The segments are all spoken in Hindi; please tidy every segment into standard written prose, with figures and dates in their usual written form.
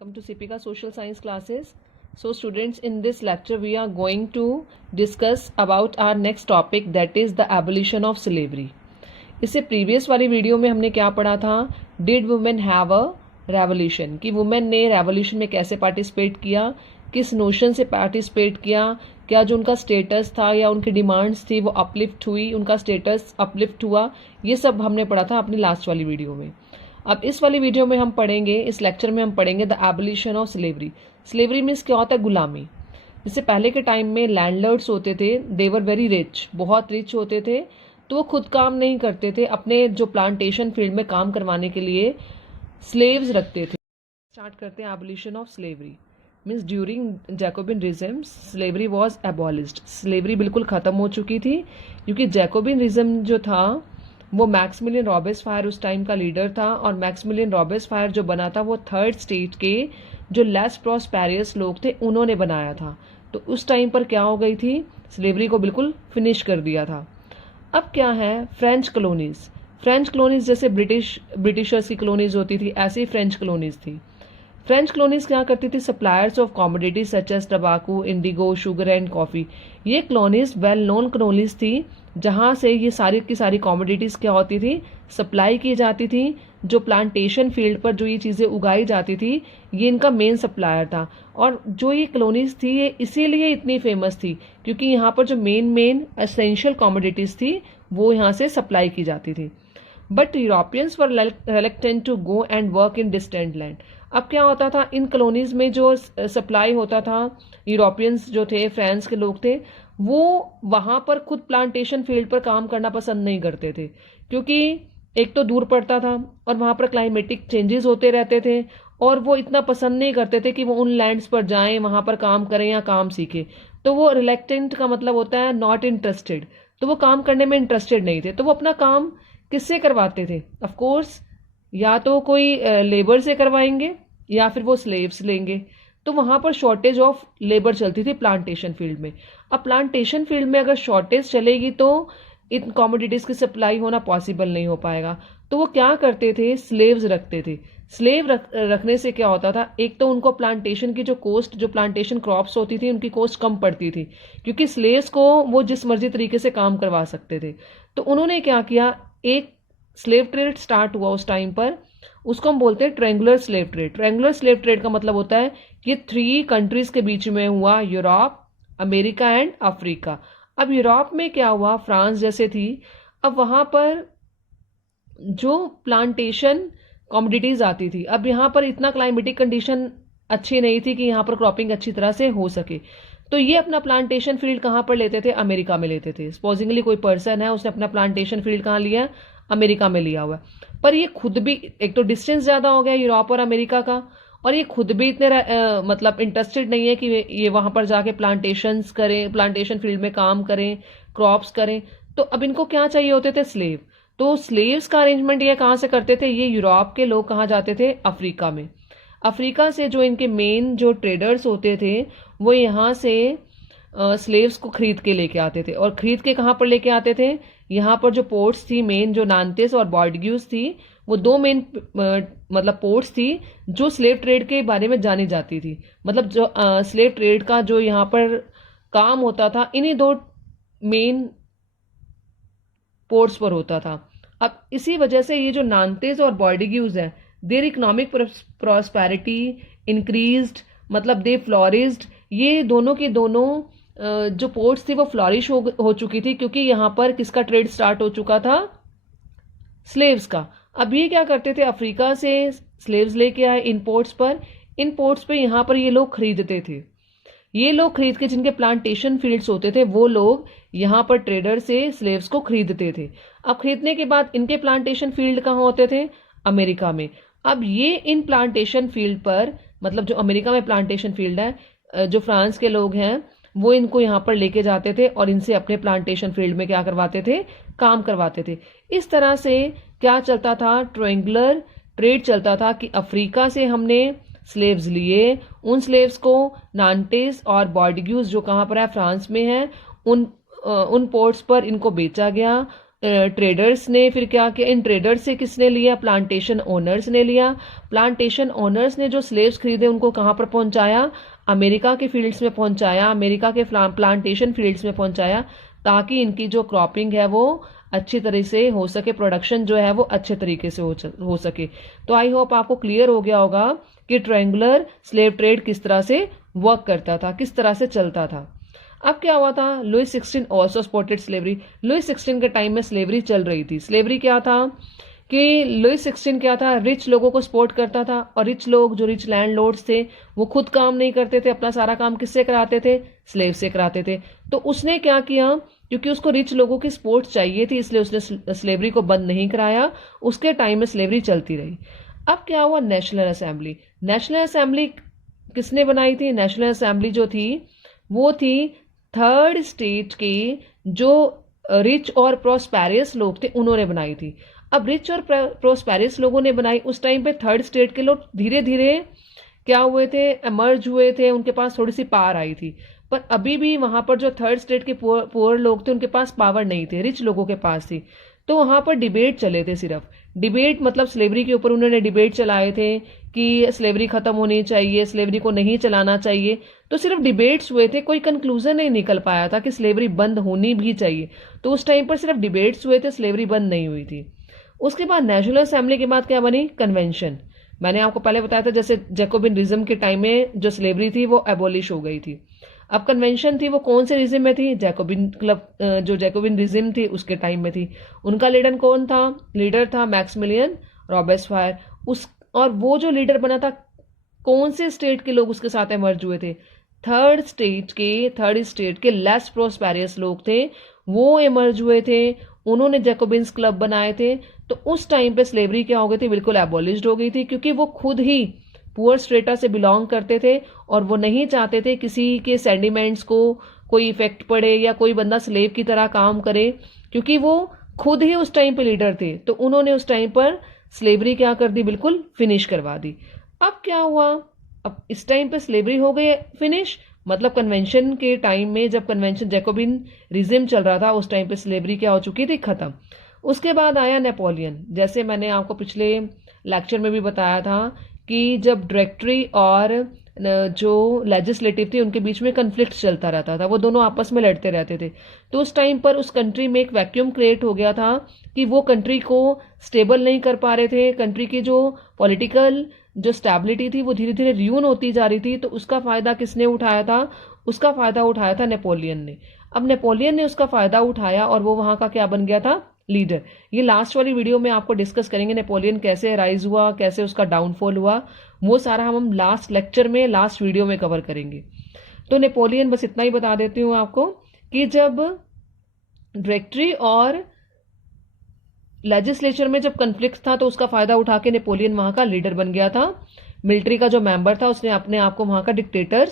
Welcome to CPK Social Science classes. So students, in this lecture we are going to discuss about our next topic, that is the abolition of slavery. इससे प्रीवियस वाली वीडियो में हमने क्या पढ़ा था, did women have a revolution, कि वुमेन ने रेवोल्यूशन में कैसे पार्टिसिपेट किया, किस नोशन से पार्टिसिपेट किया, क्या जो उनका स्टेटस था या उनकी डिमांड्स थी वो अपलिफ्ट हुई, उनका स्टेटस अपलिफ्ट हुआ, ये सब हमने पढ़ा था अपनी लास्ट वाली वीडियो में. अब इस वाली वीडियो में हम पढ़ेंगे, इस लेक्चर में हम पढ़ेंगे the abolition of slavery. Slavery means क्या होता है, गुलामी. जैसे पहले के टाइम में लैंडलॉर्ड्स होते थे, दे वर वेरी रिच, बहुत रिच होते थे, तो वो खुद काम नहीं करते थे, अपने जो प्लांटेशन फील्ड में काम करवाने के लिए स्लेव्स रखते थे. स्टार्ट करते हैं abolition of slavery. Means during Jacobinism slavery was abolished. Slavery बिल्कुल ख़त्म हो चुकी थी, क्योंकि जैकोबिनिज्म जो था वो मैक्सिमिलियन रॉबेस्पायर उस टाइम का लीडर था, और मैक्सिमिलियन रॉबेस्पायर जो बना था वो थर्ड स्टेट के जो लेस प्रॉस्पेरियस लोग थे उन्होंने बनाया था. तो उस टाइम पर क्या हो गई थी, स्लेवरी को बिल्कुल फिनिश कर दिया था. अब क्या है, फ्रेंच कॉलोनीज. फ्रेंच कॉलोनीज जैसे ब्रिटिशर्स की कॉलोनीज होती थी, ऐसी फ्रेंच कॉलोनीज थी. फ्रेंच कॉलोनीज क्या करती थी, suppliers of commodities such as tobacco, indigo, sugar and coffee. ये कॉलोनीज वेल नोन कॉलोनीज थी, जहाँ से ये सारी की सारी कॉमोडिटीज क्या होती थी, सप्लाई की जाती थी. जो प्लांटेशन फील्ड पर जो ये चीज़ें उगाई जाती थी, ये इनका मेन सप्लायर था. और जो ये कॉलोनीज थी ये इसीलिए इतनी फेमस थी, क्योंकि यहाँ पर जो मेन एसेंशियल कॉमोडिटीज थी वो यहाँ से सप्लाई की जाती थी. But Europeans were reluctant to go and work in distant land. अब क्या होता था, इन कॉलोनीज में जो सप्लाई होता था, यूरोपियंस जो थे, फ्रांस के लोग थे, वो वहाँ पर खुद प्लांटेशन फील्ड पर काम करना पसंद नहीं करते थे, क्योंकि एक तो दूर पड़ता था और वहाँ पर क्लाइमेटिक चेंजेस होते रहते थे, और वो इतना पसंद नहीं करते थे कि वो उन लैंड्स पर जाएं, वहाँ पर काम करें या काम सीखें. तो वो रिलेक्टेंट का मतलब होता है नॉट इंटरेस्टेड, तो वो काम करने में इंटरेस्टेड नहीं थे. तो वो अपना काम किससे करवाते थे, ऑफ कोर्स या तो कोई लेबर से करवाएंगे या फिर वो स्लेव्स लेंगे. तो वहाँ पर शॉर्टेज ऑफ लेबर चलती थी प्लांटेशन फील्ड में. अब प्लांटेशन फील्ड में अगर शॉर्टेज चलेगी तो इन कॉमोडिटीज़ की सप्लाई होना पॉसिबल नहीं हो पाएगा. तो वो क्या करते थे, स्लेव्स रखते थे. स्लेव रखने से क्या होता था, एक तो उनको प्लांटेशन की जो कॉस्ट, जो प्लांटेशन क्रॉप्स होती थी उनकी कॉस्ट कम पड़ती थी, क्योंकि स्लेव्स को वो जिस मर्जी तरीके से काम करवा सकते थे. तो उन्होंने क्या किया, एक स्लेव ट्रेड स्टार्ट हुआ उस टाइम पर, उसको हम बोलते हैं triangular slave trade. Triangular slave trade का मतलब होता है कि 3 कंट्रीज के बीच में हुआ, यूरोप, अमेरिका एंड अफ्रीका. अब यूरोप में क्या हुआ, फ्रांस जैसे थी, अब वहाँ पर जो प्लांटेशन कॉमोडिटीज आती थी, अब यहाँ पर इतना क्लाइमेटिक कंडीशन अच्छी नहीं थी कि यहाँ पर क्रॉपिंग अच्छी तरह से हो सके. तो ये अपना प्लांटेशन फील्ड कहाँ पर लेते थे, अमेरिका में लेते थे. सपोजिंगली कोई पर्सन है, उसने अपना प्लांटेशन फील्ड कहाँ लिया, अमेरिका में लिया हुआ. पर ये खुद भी, एक तो डिस्टेंस ज़्यादा हो गया यूरोप और अमेरिका का, और ये खुद भी इतने मतलब इंटरेस्टेड नहीं है कि ये वहाँ पर जाके प्लांटेशंस करें, प्लांटेशन फील्ड में काम करें, क्रॉप्स करें. तो अब इनको क्या चाहिए होते थे, स्लेव. तो स्लेव्स का अरेंजमेंट ये कहाँ से करते थे, ये यूरोप के लोग कहाँ जाते थे, अफ्रीका में. अफ्रीका से जो इनके मेन जो ट्रेडर्स होते थे वो यहाँ से स्लेव्स को खरीद के लेके आते थे. और खरीद के कहाँ पर लेके आते थे, यहाँ पर जो पोर्ट्स थी मेन, जो नांतेस और बॉर्डग्यूज थी, वो 2 मेन मतलब पोर्ट्स थी जो स्लेव ट्रेड के बारे में जानी जाती थी. मतलब जो स्लेव ट्रेड का जो यहाँ पर काम होता था इन्हीं 2 मेन पोर्ट्स पर होता था. अब इसी वजह से ये जो नांतेस और बॉर्डग्यूज है, देयर इकोनॉमिक प्रॉस्पेरिटी इंक्रीज्ड, मतलब दे फ्लोरिश्ड. ये दोनों के दोनों जो पोर्ट्स थी वो फ्लॉरिश हो चुकी थी, क्योंकि यहाँ पर किसका ट्रेड स्टार्ट हो चुका था, स्लेव्स का. अब ये क्या करते थे, अफ्रीका से स्लेव्स लेके आए इन पोर्ट्स पर. इन पोर्ट्स पे यहाँ पर ये लोग खरीदते थे. ये लोग खरीद के, जिनके प्लांटेशन फील्ड्स होते थे, वो लोग यहाँ पर ट्रेडर से स्लेव्स को खरीदते थे. अब खरीदने के बाद इनके प्लांटेशन फील्ड कहाँ होते थे, अमेरिका में. अब ये इन प्लांटेशन फील्ड पर, मतलब जो अमेरिका में प्लांटेशन फील्ड है, जो फ्रांस के लोग हैं वो इनको यहाँ पर लेके जाते थे और इनसे अपने प्लांटेशन फील्ड में क्या करवाते थे, काम करवाते थे. इस तरह से क्या चलता था, ट्रायंगुलर ट्रेड चलता था, कि अफ्रीका से हमने स्लेव्स लिए, उन स्लेव्स को नांटेस और बॉर्डग्यूज जो कहाँ पर है, फ्रांस में है, उन पोर्ट्स पर इनको बेचा गया. ट्रेडर्स ने फिर क्या किया, इन ट्रेडर्स से किसने लिया, प्लांटेशन ओनर्स ने लिया। प्लांटेशन ओनर्स ने जो स्लेव्स खरीदे उनको कहाँ पर पहुंचाया, अमेरिका के फील्ड्स में पहुंचाया, अमेरिका के प्लांटेशन फील्ड्स में पहुंचाया, ताकि इनकी जो क्रॉपिंग है वो अच्छी तरह से हो सके, प्रोडक्शन जो है वो अच्छे तरीके से हो सके। तो आई होप आपको क्लियर हो गया होगा कि ट्रायंगुलर स्लेव ट्रेड किस तरह से वर्क करता था, किस तरह से चलता था। अब क्या हुआ था, Louis 16 also supported slavery. Louis 16 के टाइम में स्लेवरी चल रही थी। स्लेवरी क्या था कि लुइस 16 क्या था, रिच लोगों को सपोर्ट करता था, और रिच लोग जो रिच लैंडलॉर्ड्स थे वो खुद काम नहीं करते थे, अपना सारा काम किससे कराते थे, स्लेव से कराते थे। तो उसने क्या किया, क्योंकि उसको रिच लोगों की सपोर्ट चाहिए थी, इसलिए उसने स्लेवरी को बंद नहीं कराया। उसके टाइम में स्लेवरी चलती रही। अब क्या हुआ, नेशनल असेंबली। नेशनल असेंबली किसने बनाई थी, नेशनल असेंबली जो थी वो थी थर्ड स्टेट के जो रिच और प्रोस्पेरियस लोग थे उन्होंने बनाई थी। अब रिच और प्रोस्पेरियस लोगों ने बनाई, उस टाइम पे थर्ड स्टेट के लोग धीरे धीरे क्या हुए थे, एमर्ज हुए थे, उनके पास थोड़ी सी पावर आई थी। पर अभी भी वहां पर जो थर्ड स्टेट के पुअर लोग थे उनके पास पावर नहीं थे, रिच लोगों के पास थी। तो वहां पर डिबेट चले थे, सिर्फ डिबेट, मतलब स्लेवरी के ऊपर उन्होंने डिबेट चलाए थे कि स्लेवरी खत्म होनी चाहिए, स्लेवरी को नहीं चलाना चाहिए। तो सिर्फ डिबेट्स हुए थे, कोई कंक्लूजन नहीं निकल पाया था कि स्लेवरी बंद होनी भी चाहिए। तो उस टाइम पर सिर्फ डिबेट्स हुए थे, स्लेवरी बंद नहीं हुई थी। उसके बाद नेशनल असेंबली के बाद क्या बनी, कन्वेंशन। मैंने आपको पहले बताया था जैसे जैकोबिनिज्म के टाइम में जो स्लेवरी थी वो एबोलिश हो गई थी। अब कन्वेंशन थी वो कौन से रिज्म में थी, जैकोबिन क्लब, जो जैकोबिनिज्म थी उसके टाइम में थी। उनका लीडर कौन था, लीडर था मैक्सिमिलियन रॉबेस्पायर। उस और वो जो लीडर बना था, कौन से स्टेट के लोग उसके साथ एमर्ज हुए थे, थर्ड स्टेट के लेस प्रोस्पेरियस लोग थे, वो एमर्ज हुए थे, उन्होंने जैकोबिन्स क्लब बनाए थे। तो उस टाइम पे स्लेवरी क्या हो गई थी, बिल्कुल एबॉलिश्ड हो गई थी, क्योंकि वो खुद ही पुअर स्ट्रेटा से बिलोंग करते थे और वो नहीं चाहते थे किसी के सेंडिमेंट्स को कोई इफेक्ट पड़े या कोई बंदा स्लेव की तरह काम करे, क्योंकि वो खुद ही उस टाइम पे लीडर थे। तो उन्होंने उस टाइम पर स्लेवरी क्या कर दी, बिल्कुल फिनिश करवा दी। अब क्या हुआ, अब इस टाइम पे स्लेवरी हो गई फिनिश, मतलब कन्वेंशन के टाइम में जब कन्वेंशन जैकोबिन रिजिम चल रहा था उस टाइम पे स्लेवरी क्या हो चुकी थी, खत्म। उसके बाद आया नेपोलियन। जैसे मैंने आपको पिछले लेक्चर में भी बताया था कि जब डायरेक्टरी और जो लेजिस्लेटिव थी उनके बीच में कन्फ्लिक्ट चलता रहता था, वो दोनों आपस में लड़ते रहते थे। तो उस टाइम पर उस कंट्री में एक वैक्यूम क्रिएट हो गया था कि वो कंट्री को स्टेबल नहीं कर पा रहे थे, कंट्री की जो पॉलिटिकल जो स्टेबिलिटी थी वो धीरे धीरे रियून होती जा रही थी। तो उसका फायदा किसने उठाया था, उसका फायदा उठाया था नेपोलियन ने। अब नेपोलियन ने उसका फायदा उठाया और वो वहां का क्या बन गया था, लीडर। ये लास्ट वाली वीडियो में आपको डिस्कस करेंगे नेपोलियन कैसे राइज हुआ, कैसे उसका डाउनफॉल हुआ, वो सारा हम लास्ट लेक्चर में, लास्ट वीडियो में कवर करेंगे। तो नेपोलियन बस इतना ही बता देती हूँ आपको कि जब डायरेक्टरी और लेजिस्लेचर में जब कन्फ्लिक्ट था तो उसका फायदा उठा के नेपोलियन वहां का लीडर बन गया था। मिलिट्री का जो मेंबर था उसने अपने आप को वहां का डिक्टेटर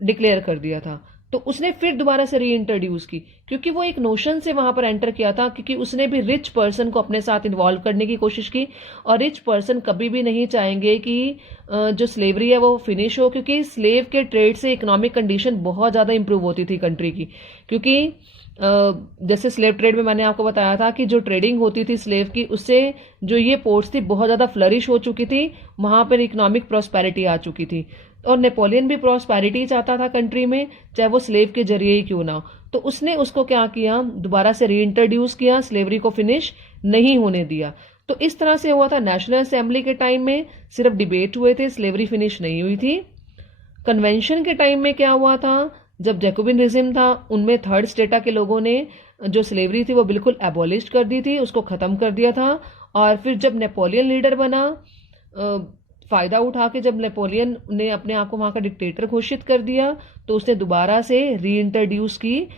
डिक्लेयर कर दिया था। तो उसने फिर दोबारा से रीइंट्रोड्यूस की, क्योंकि वो एक नोशन से वहां पर एंटर किया था, क्योंकि उसने भी रिच पर्सन को अपने साथ इन्वॉल्व करने की कोशिश की। और रिच पर्सन कभी भी नहीं चाहेंगे कि जो स्लेवरी है वो फिनिश हो, क्योंकि स्लेव के ट्रेड से इकोनॉमिक कंडीशन बहुत ज्यादा इंप्रूव होती थी कंट्री की। क्योंकि जैसे स्लेव ट्रेड में मैंने आपको बताया था कि जो ट्रेडिंग होती थी स्लेव की, उससे जो ये पोर्ट्स थी बहुत ज्यादा फ्लरिश हो चुकी थी, वहां पर इकोनॉमिक प्रॉस्पेरिटी आ चुकी थी। और नेपोलियन भी प्रॉस्पेरिटी चाहता था कंट्री में, चाहे वो स्लेव के जरिए ही क्यों ना हो। तो उसने उसको क्या किया, दोबारा से रीइंट्रोड्यूस किया, स्लेवरी को फिनिश नहीं होने दिया। तो इस तरह से हुआ था। नेशनल असेंबली के टाइम में सिर्फ डिबेट हुए थे, स्लेवरी फिनिश नहीं हुई थी। कन्वेंशन के टाइम में क्या हुआ था, जब जैकोबिन रिजिम था उनमें थर्ड स्टेटा के लोगों ने जो स्लेवरी थी वो बिल्कुल एबॉलिश कर दी थी, उसको खत्म कर दिया था। और फिर जब नेपोलियन लीडर बना, फायदा उठा के जब नेपोलियन ने अपने आप को वहां का डिक्टेटर घोषित कर दिया, तो उसने दोबारा से रीइंट्रोड्यूस की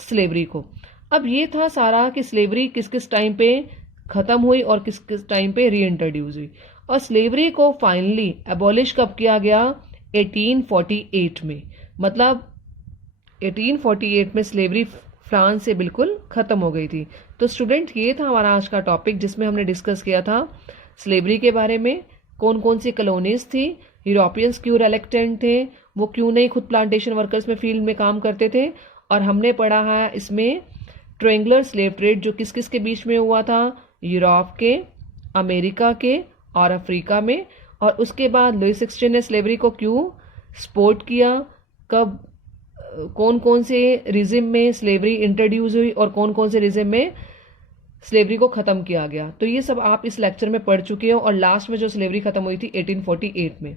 स्लेवरी को। अब ये था सारा कि स्लेवरी किस किस टाइम पे खत्म हुई और किस किस टाइम पे रीइंट्रोड्यूस हुई। और स्लेवरी को फाइनली एबॉलिश कब किया गया, 1848 में। मतलब 1848 में स्लेवरी फ्रांस से बिल्कुल खत्म हो गई थी। तो स्टूडेंट, ये था हमारा आज का टॉपिक जिसमें हमने डिस्कस किया था स्लेवरी के बारे में, कौन कौन सी कॉलोनीज थी, यूरोपियंस क्यों रेलेक्टेंट थे, वो क्यों नहीं खुद प्लांटेशन वर्कर्स में फील्ड में काम करते थे। और हमने पढ़ा है इसमें ट्रायंगुलर स्लेव ट्रेड जो किस किस के बीच में हुआ था, यूरोप के, अमेरिका के और अफ्रीका में। और उसके बाद लुइस एक्सचेंज ने स्लेवरी को क्यों सपोर्ट किया, कब, कौन कौन से रिजिम में स्लेवरी इंट्रोड्यूस हुई और कौन कौन से रिजिम में स्लेवरी को खत्म किया गया। तो ये सब आप इस लेक्चर में पढ़ चुके हो। और लास्ट में जो स्लेवरी खत्म हुई थी 1848 में।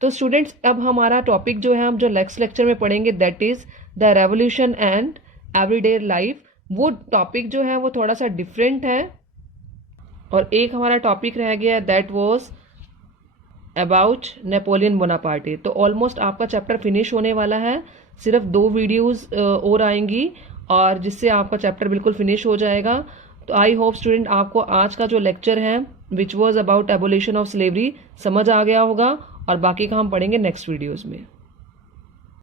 तो स्टूडेंट्स अब हमारा टॉपिक जो है हम जो नेक्स्ट लेक्चर में पढ़ेंगे that is the revolution and everyday life. वो टॉपिक जो है वो थोड़ा सा डिफरेंट है। और एक हमारा टॉपिक रह गया that was about Napoleon Bonaparte. तो ऑलमोस्ट आपका चैप्टर फिनिश होने वाला है, सिर्फ 2 वीडियोस और आएंगी और जिससे आपका चैप्टर बिल्कुल फिनिश हो जाएगा। तो आई होप स्टूडेंट आपको आज का जो लेक्चर है which was about abolition of slavery समझ आ गया होगा और बाकी का हम पढ़ेंगे नेक्स्ट वीडियोस में।